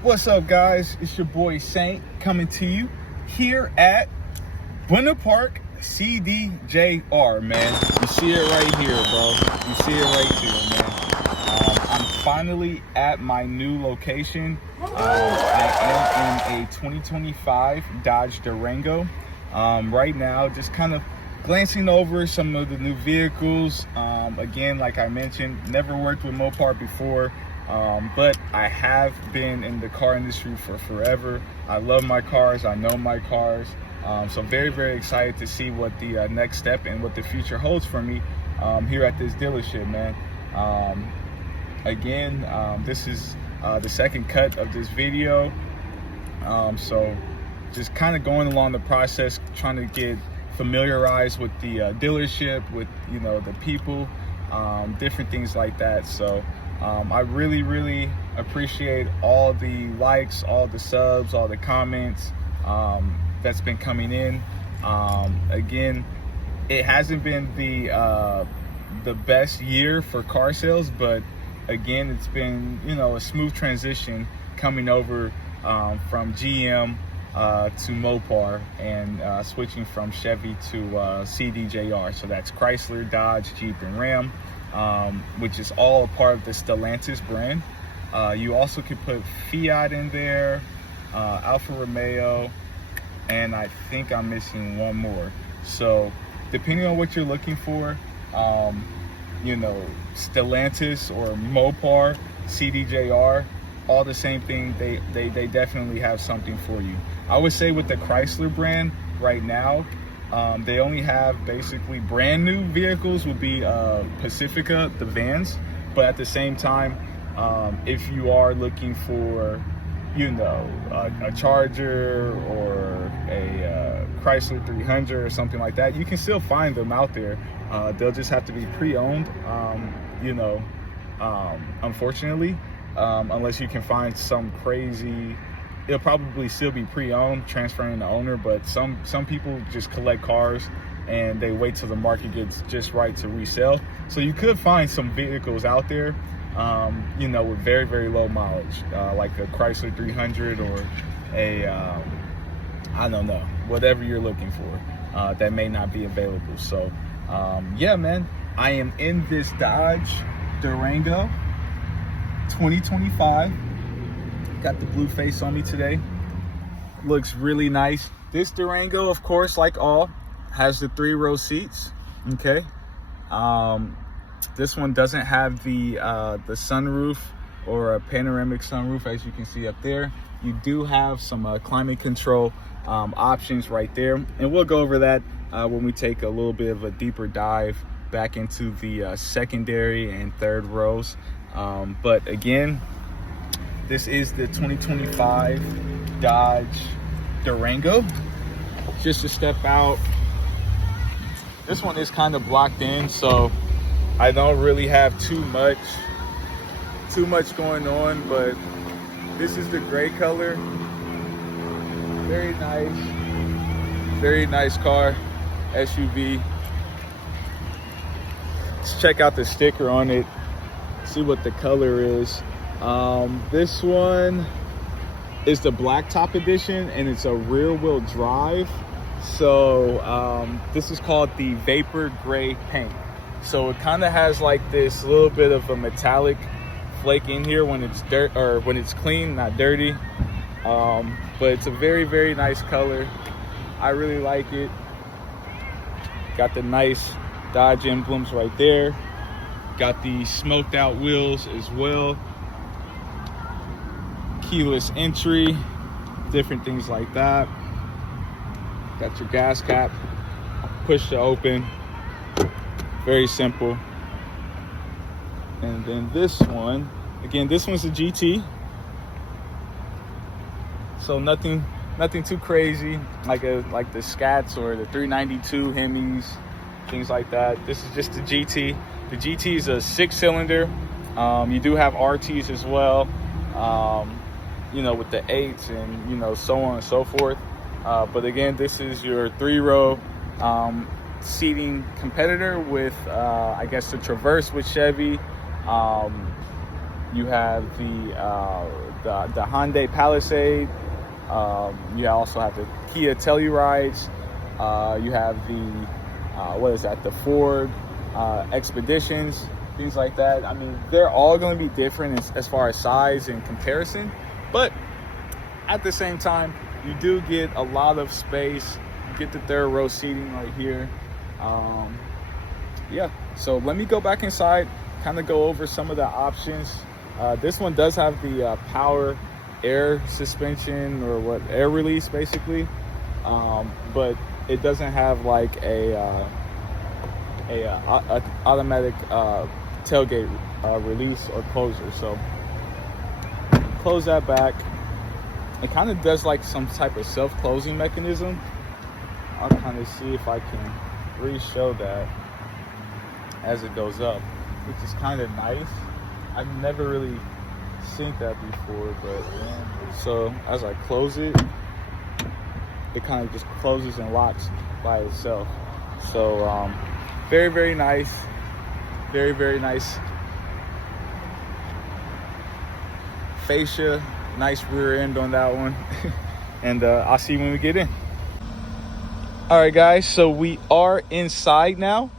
What's up, guys? It's your boy Saint coming to you here at Winter Park CDJR, man. You see it right here, bro. You see it right here, man. I'm finally at my new location. I am in a 2025 Dodge Durango. Right now, just kind of glancing over some of the new vehicles. Again, like I mentioned, never worked with Mopar before. But I have been in the car industry for forever. I love my cars. I know my cars. So very, very excited to see what the next step and what the future holds for me here at this dealership, man. Again, this is the second cut of this video. So just kind of going along the process, trying to get familiarized with the dealership, with, you know, the people, different things like that. So I really appreciate all the likes, all the subs, all the comments that's been coming in. Again, it hasn't been the best year for car sales, but again, it's been, you know, a smooth transition coming over from GM to Mopar and switching from Chevy to CDJR. So that's Chrysler, Dodge, Jeep, and Ram. Which is all a part of the Stellantis brand. You also could put Fiat in there, Alfa Romeo, and I think I'm missing one more. So depending on what you're looking for, you know, Stellantis or Mopar, CDJR, all the same thing. They definitely have something for you. I would say with the Chrysler brand right now, they only have basically brand new vehicles would be Pacifica, the vans. But at the same time, if you are looking for, you know, a Charger or a Chrysler 300 or something like that, you can still find them out there. They'll just have to be pre-owned, you know, unfortunately, unless you can find some crazy. It'll probably still be pre-owned, transferring the owner, but some people just collect cars and they wait till the market gets just right to resell. So you could find some vehicles out there, you know, with very low mileage, like a Chrysler 300 or a, I don't know, whatever you're looking for, that may not be available. So, yeah, man, I am in this Dodge Durango 2025. Got the blue face on me today. Looks really nice. This Durango, of course, like all, has the 3-row seats. Okay. This one doesn't have the sunroof or a panoramic sunroof, as you can see up there. You do have some climate control options right there, and we'll go over that when we take a little bit of a deeper dive back into the secondary and third rows. But again, this is the 2025 Dodge Durango. Just to step out, this one is kind of blocked in, so I don't really have too much going on, but this is the gray color. Very nice car, SUV. Let's check out the sticker on it, see what the color is. This one is the blacktop edition, and it's a rear wheel drive. So this is called the Vapor Gray paint. So it kind of has like this little bit of a metallic flake in here when it's dirt, or when it's clean, not dirty. But it's a very nice color. I really like it. Got the nice Dodge emblems right there. Got the smoked out wheels as well. Keyless entry, different things like that. Got your gas cap, push to open, very simple. And then this one, again, this one's a GT, so nothing too crazy like the Scats or the 392 Hemis, things like that. This is just the GT. The GT is a 6-cylinder. You do have RTs as well. You know, with the 8s and, you know, so on and so forth. But again, this is your 3-row seating competitor with, I guess, the Traverse with Chevy. You have the the Hyundai Palisade. You also have the Kia Tellurides. You have the the Ford Expeditions, things like that. I mean, they're all going to be different as far as size and comparison, but at the same time, you do get a lot of space. You get the third row seating right here. Yeah, so let me go back inside, kind of go over some of the options. This one does have the power air suspension, or air release basically, but it doesn't have like a automatic tailgate release or closure. So close that back. It kind of does like some type of self-closing mechanism. I'll kind of see if I can re-show that as it goes up, which is kind of nice. I've never really seen that before, but so as I close it, it kind of just closes and locks by itself. So very, very nice. Very, very nice fascia, nice rear end on that one. And I'll see you when we get in. All right, guys, so we are inside now.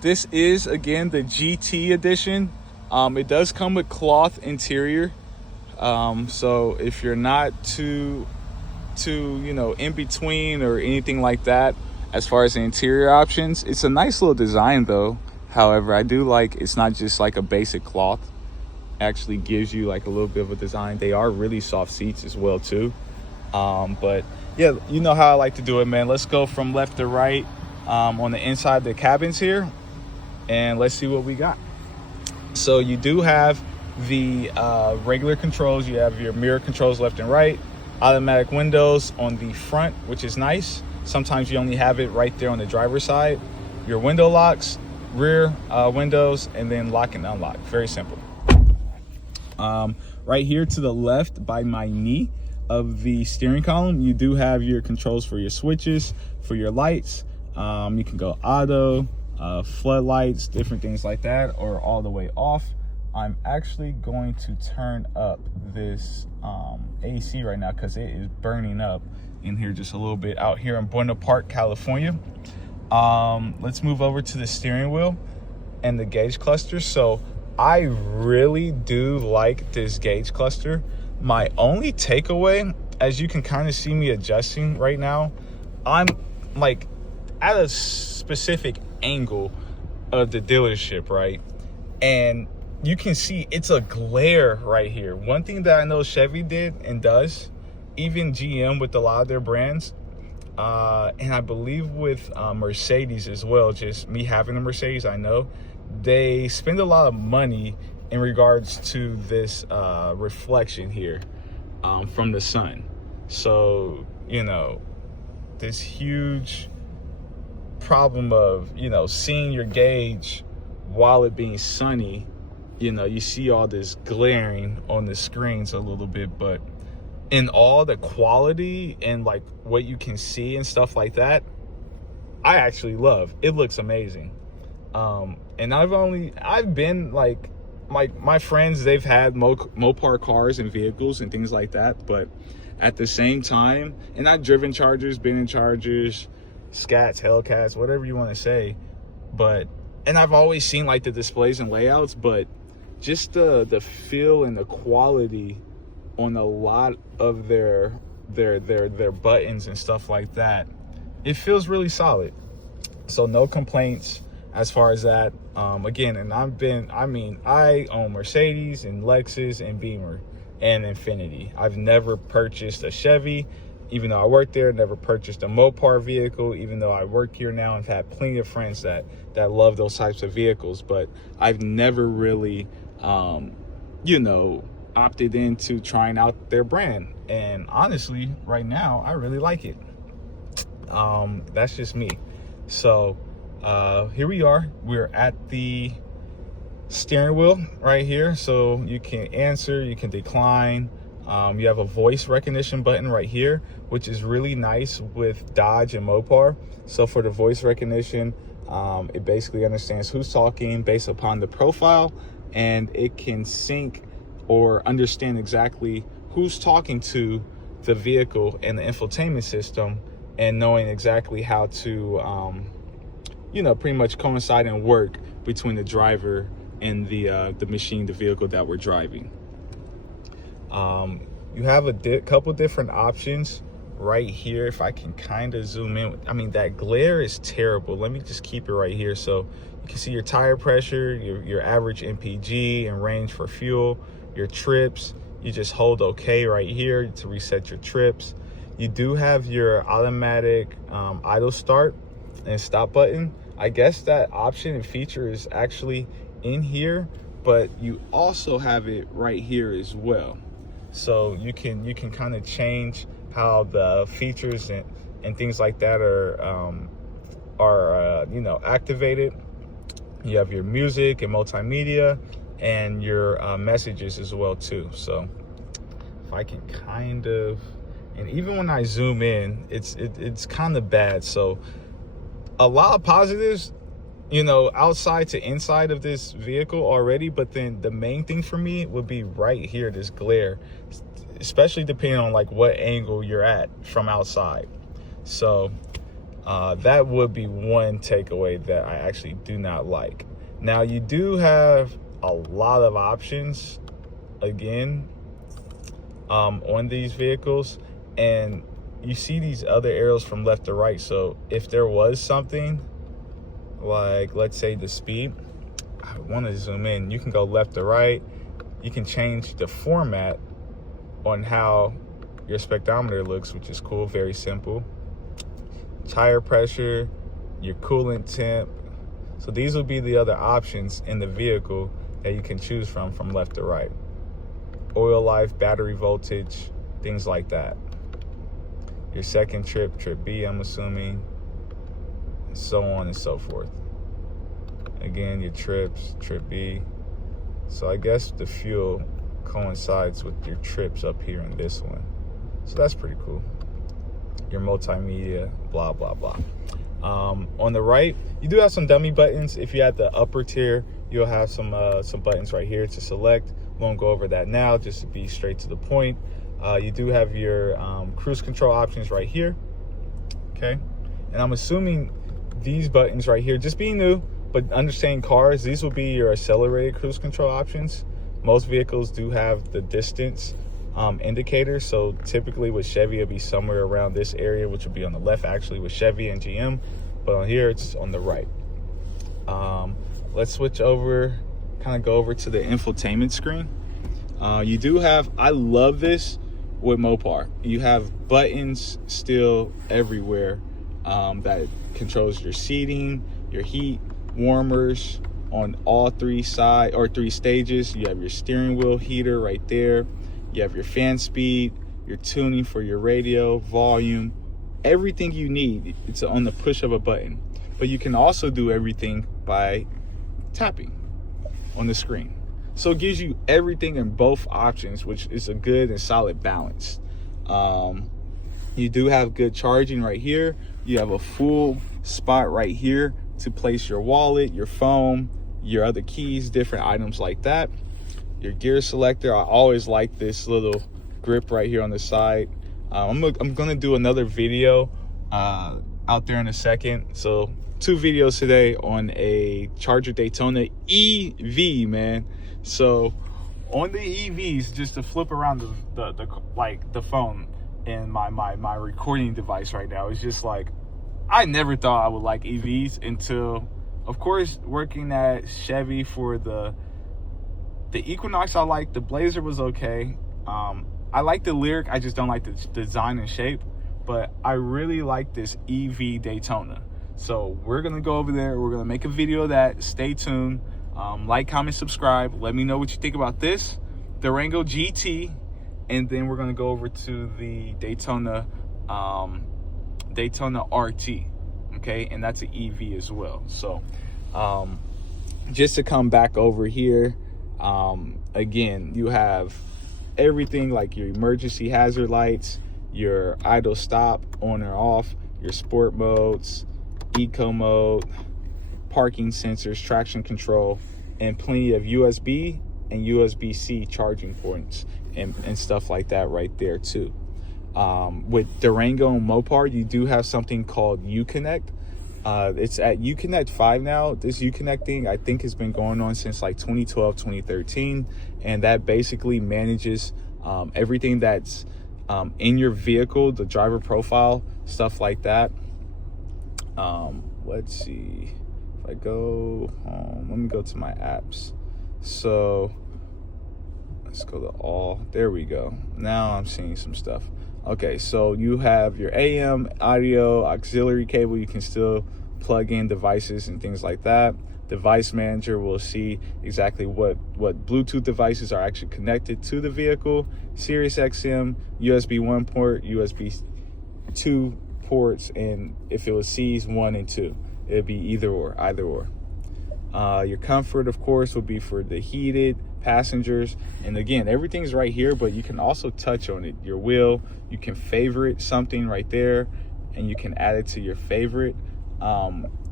This is, again, the GT edition. It does come with cloth interior. So if you're not too in between or anything like that, as far as the interior options, it's a nice little design though. However, I do like it's not just like a basic cloth. It actually gives you like a little bit of a design. They are really soft seats as well too. But yeah, you know how I like to do it, man. Let's go from left to right on the inside of the cabins here, and let's see what we got. So you do have the regular controls. You have your mirror controls left and right, automatic windows on the front, which is nice. Sometimes you only have it right there on the driver's side. Your window locks, rear windows, and then lock and unlock. Very simple. Right here to the left by my knee of the steering column, you do have your controls for your switches, for your lights. You can go auto, floodlights, different things like that, or all the way off. I'm actually going to turn up this AC right now because it is burning up in here just a little bit out here in Buena Park, California. Let's move over to the steering wheel and the gauge cluster. So I really do like this gauge cluster. My only takeaway, as you can kind of see me adjusting right now, I'm like at a specific angle of the dealership, right? And you can see it's a glare right here. One thing that I know Chevy did and does, even GM with a lot of their brands, and I believe with Mercedes as well, just me having a Mercedes, I know they spend a lot of money in regards to this reflection here from the sun. So, this huge problem of, seeing your gauge while it being sunny, you see all this glaring on the screens a little bit, but in all the quality and like what you can see and stuff like that, I actually love. It looks amazing. And I've been like, my friends, they've had Mopar cars and vehicles and things like that, but at the same time, and I've driven Chargers, been in Chargers, Scats, Hellcats, whatever you want to say, and I've always seen like the displays and layouts, but just the feel and the quality on a lot of their buttons and stuff like that, it feels really solid. So no complaints as far as that. Again, and I own Mercedes and Lexus and Beamer and Infiniti. I've never purchased a Chevy, even though I work there. Never purchased a Mopar vehicle, even though I work here now and have had plenty of friends that love those types of vehicles. But I've never really, opted into trying out their brand. And honestly, right now, I really like it. That's just me. So here we are. We're at the steering wheel right here. So you can answer, you can decline. You have a voice recognition button right here, which is really nice with Dodge and Mopar. So for the voice recognition, it basically understands who's talking based upon the profile, and it can sync or understand exactly who's talking to the vehicle and the infotainment system, and knowing exactly how to pretty much coincide and work between the driver and the machine, the vehicle that we're driving. You have a couple different options right here. If I can kind of zoom in, I mean, that glare is terrible. Let me just keep it right here so you can see your tire pressure, your average MPG and range for fuel, your trips. You just hold OK right here to reset your trips. You do have your automatic idle start and stop button. I guess that option and feature is actually in here, but you also have it right here as well. So you can kind of change how the features and things like that are activated. You have your music and multimedia and your messages as well too. So if I can kind of, and even when I zoom in, it's kind of bad. So a lot of positives, outside to inside of this vehicle already, but then the main thing for me would be right here, this glare, especially depending on like what angle you're at from outside. So that would be one takeaway that I actually do not like. Now you do have a lot of options again on these vehicles, and you see these other arrows from left to right. So if there was something like, let's say the speed, I want to zoom in, you can go left to right. You can change the format on how your speedometer looks, which is cool, very simple. Tire pressure, your coolant temp. So these will be the other options in the vehicle that you can choose from left to right. Oil life, battery voltage, things like that. Your second trip, trip B, I'm assuming, and so on and so forth. Again, your trips, trip B. So I guess the fuel coincides with your trips up here in this one. So that's pretty cool. Your multimedia, blah, blah, blah. On the right, you do have some dummy buttons. If you're at the upper tier, you'll have some buttons right here to select. Won't go over that now, just to be straight to the point. You do have your cruise control options right here, okay? And I'm assuming these buttons right here, just being new, but understanding cars, these will be your accelerated cruise control options. Most vehicles do have the distance indicator, so typically with Chevy, it'll be somewhere around this area, which will be on the left actually with Chevy and GM, but on here, it's on the right. Let's switch over, kind of go over to the infotainment screen. You do have, I love this with Mopar, you have buttons still everywhere that controls your seating, your heat, warmers on all three stages. You have your steering wheel heater right there. You have your fan speed, your tuning for your radio, volume, everything you need. It's on the push of a button. But you can also do everything by tapping on the screen. So it gives you everything in both options, which is a good and solid balance. You do have good charging right here. You have a full spot right here to place your wallet, your phone, your other keys, different items like that. Your gear selector, I always like this little grip right here on the side. I'm gonna do another video out there in a second. So 2 videos today on a Charger Daytona EV, man. So on the EVs, just to flip around the phone and my recording device right now, it's just like, I never thought I would like EVs until, of course, working at Chevy for the Equinox. I like the Blazer, was okay. I like the Lyric, I just don't like the design and shape, but I really like this EV Daytona. So we're gonna go over there, we're gonna make a video of that. Stay tuned. Like, comment, subscribe. Let me know what you think about this Durango GT, and then we're gonna go over to the Daytona RT, okay? And that's an EV as well. So just to come back over here, again, you have everything like your emergency hazard lights, your idle stop on or off, your sport modes, eco mode, parking sensors, traction control, and plenty of USB and USB-C charging ports and stuff like that right there too. With Durango and Mopar, you do have something called Uconnect. It's at Uconnect 5 now. This Uconnect thing, I think, has been going on since like 2012, 2013. And that basically manages everything that's in your vehicle, the driver profile, stuff like that. Let's see. If I go home, let me go to my apps. So let's go to all. There we go. Now I'm seeing some stuff. Okay, so you have your AM, audio, auxiliary cable. You can still plug in devices and things like that. Device manager will see exactly what Bluetooth devices are actually connected to the vehicle. Sirius XM, USB 1 port, USB 2 ports, and if it was C's 1 and 2, it'd be either or. Your comfort, of course, will be for the heated passengers, and again, everything's right here, but you can also touch on it. Your wheel, you can favorite something right there, and you can add it to your favorite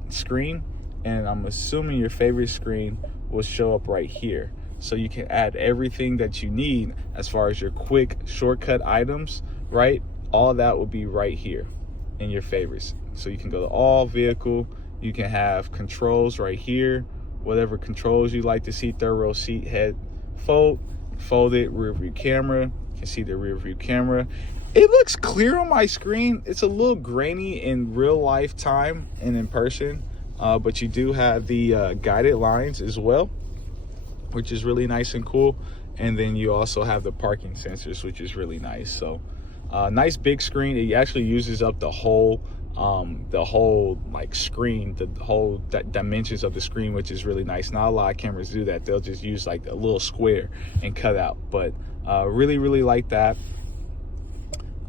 screen, and I'm assuming your favorite screen will show up right here, so you can add everything that you need as far as your quick shortcut items, right? All that will be right here in your favorites. So you can go to all vehicle, you can have controls right here, whatever controls you like to see. Third row seat, head folded, rear view camera. You can see the rear view camera. It looks clear on my screen. It's a little grainy in real life time and in person, but you do have the guided lines as well, which is really nice and cool. And then you also have the parking sensors, which is really nice. So nice big screen. It actually uses up the whole like screen, the whole dimensions of the screen, which is really nice. Not a lot of cameras do that. They'll just use like a little square and cut out, but really like that.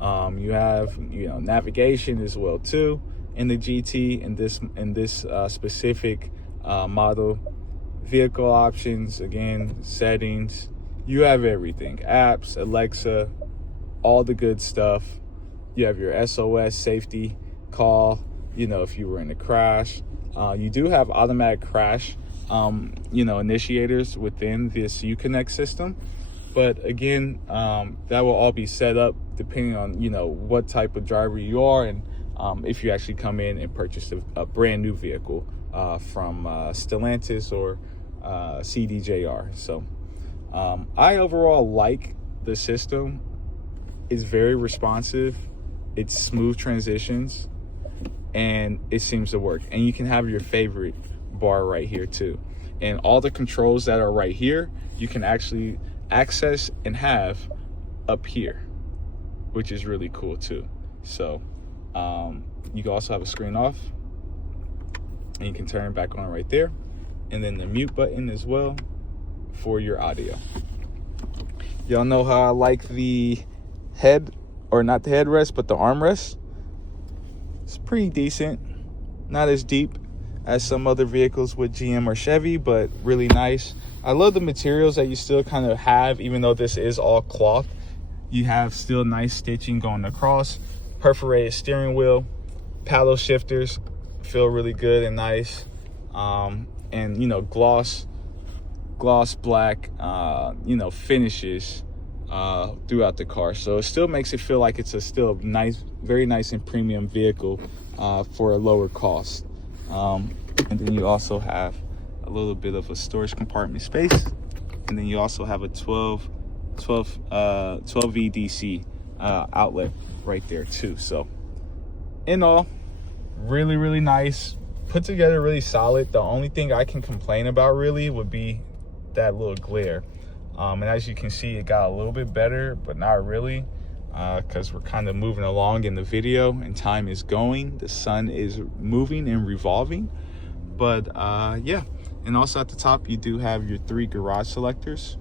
You have, navigation as well too in the GT, in this specific model. Vehicle options, again, settings, you have everything, apps, Alexa, all the good stuff. You have your SOS safety call, if you were in a crash. You do have automatic crash initiators within this Uconnect system, but again, that will all be set up depending on what type of driver you are, and if you actually come in and purchase a brand new vehicle from Stellantis or CDJR. So I overall like the system. It's very responsive, it's smooth transitions, and it seems to work. And you can have your favorite bar right here too, and all the controls that are right here you can actually access and have up here, which is really cool too. So you can also have a screen off, and you can turn it back on right there, and then the mute button as well for your audio. Y'all know how I like the head, or not the headrest, but the armrest. It's pretty decent, not as deep as some other vehicles with GM or Chevy, but really nice. I love the materials that you still kind of have, even though this is all cloth. You have still nice stitching going across, perforated steering wheel, paddle shifters feel really good and nice, and gloss black finishes throughout the car, so it still makes it feel like it's a still nice, very nice and premium vehicle for a lower cost. And then you also have a little bit of a storage compartment space, and then you also have a 12 VDC outlet right there too. So in all, really nice, put together, really solid. The only thing I can complain about really would be that little glare. And as you can see, it got a little bit better, but not really, because we're kind of moving along in the video and time is going. The sun is moving and revolving. But yeah, and also at the top, you do have your 3 garage selectors.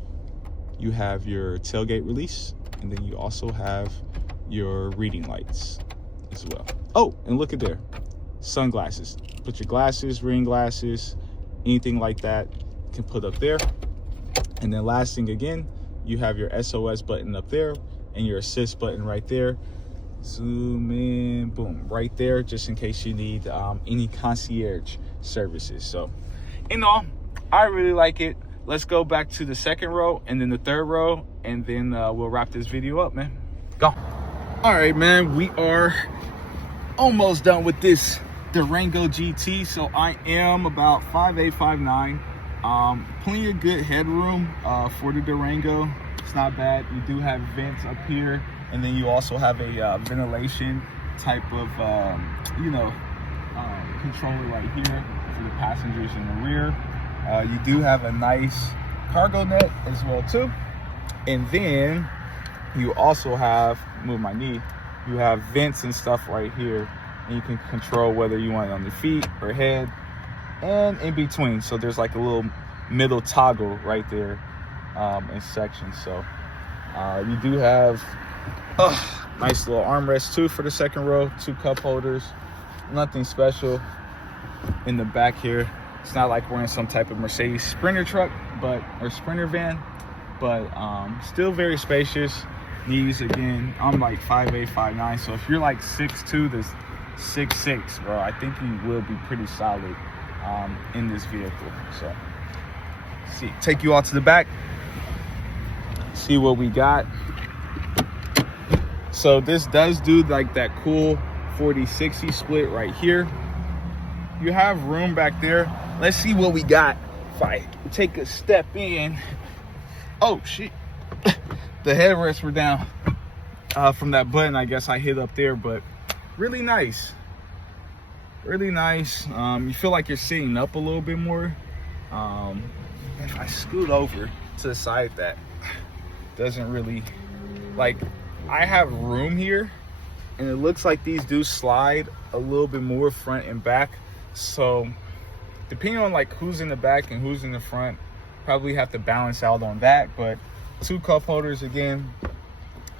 You have your tailgate release, and then you also have your reading lights as well. Oh, and look at there, sunglasses. Put your glasses, reading glasses, anything like that, you can put up there. And then last thing, again, you have your SOS button up there and your assist button right there. Zoom in, boom, right there, just in case you need any concierge services. So in all, I really like it. let's go back to the second row and then the third row, and then we'll wrap this video up, man. Go. All right, man, we are almost done with this Durango GT. So I am about 5'8", 5'9". Plenty of good headroom for the Durango. It's not bad. You do have vents up here, and then you also have a ventilation type of controller right here for the passengers in the rear. You do have a nice cargo net as well too, and then you also have, move my knee, you have vents and stuff right here, and you can control whether you want it on the feet or head and in between. So there's like a little middle toggle right there in sections. So you do have nice little armrest too for the second row, 2 cup holders, nothing special in the back here. It's not like we're in some type of Mercedes Sprinter truck, or Sprinter van, but still very spacious. Knees, again, I'm like 5'8", 5'9", so if you're like 6'2" to 6'6", bro, I think you will be pretty solid in this vehicle. So see, take you all to the back, see what we got. So this does do like that cool 40-60 split right here. You have room back there. Let's see what we got. If I take a step in, oh shit, the headrests were down from that button I guess I hit up there, but really nice, really nice. You feel like you're sitting up a little bit more. If I scoot over to the side, that doesn't really, like, I have room here, and it looks like these do slide a little bit more front and back. So depending on like who's in the back and who's in the front, probably have to balance out on that. But 2 cup holders, again,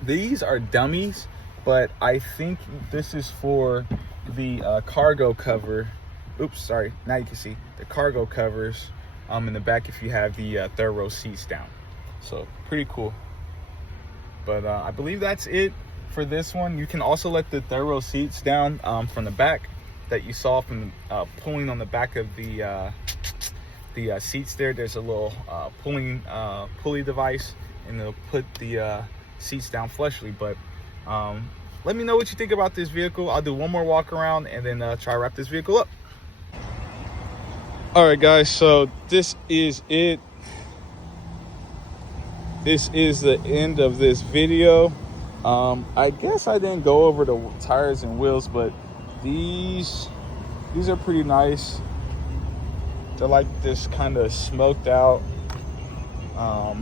these are dummies, but I think this is for the cargo cover. Oops, sorry, now you can see the cargo covers in the back if you have the third row seats down. So pretty cool. But I believe that's it for this one. You can also let the third row seats down from the back that you saw from pulling on the back of the seats there. There's a little pulley device, and it'll put the seats down flushly. But let me know what you think about this vehicle. I'll do one more walk around and then try to wrap this vehicle up. All right, guys, so this is it. This is the end of this video. I guess I didn't go over the tires and wheels, but these are pretty nice. They're like this kind of smoked out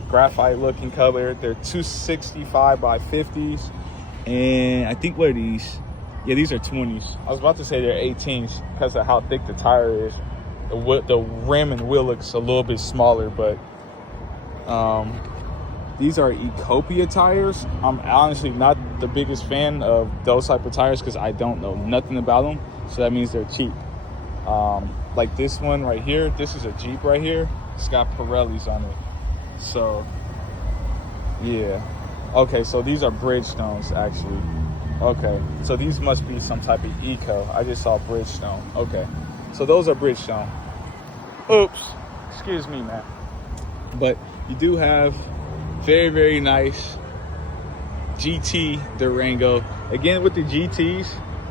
graphite looking color. They're 265 by 50s, and I think, what are these? Yeah, these are 20s. I was about to say they're 18s because of how thick the tire is. The rim and wheel looks a little bit smaller, but these are Ecopia tires. I'm honestly not the biggest fan of those type of tires because I don't know nothing about them. So that means they're cheap. Like this one right here, this is a Jeep right here. It's got Pirellis on it. So, yeah. Okay, so these are Bridgestones, actually. Okay, so these must be some type of Eco. I just saw Bridgestone. Okay, so those are Bridgestone. Oops, excuse me, man. But you do have very, very nice GT Durango. Again, with the GTs,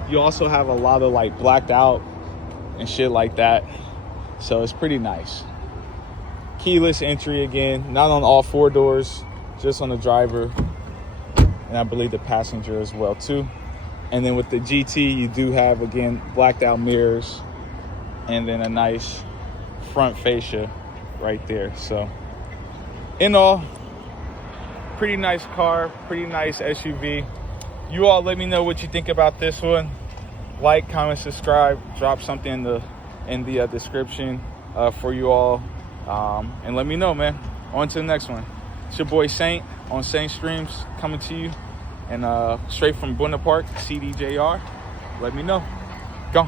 you also have a lot of like blacked out and shit like that. So it's pretty nice. Keyless entry again, not on all 4 doors, just on the driver. And I believe the passenger as well too. And then with the GT, you do have, again, blacked out mirrors and then a nice front fascia right there. So in all, pretty nice car, pretty nice SUV. You all let me know what you think about this one. Like, comment, subscribe, drop something in the description for you all, and let me know, man. On to the next one. It's your boy Saint on Saint Streams, coming to you, and straight from Buena Park, CDJR. Let me know. Go.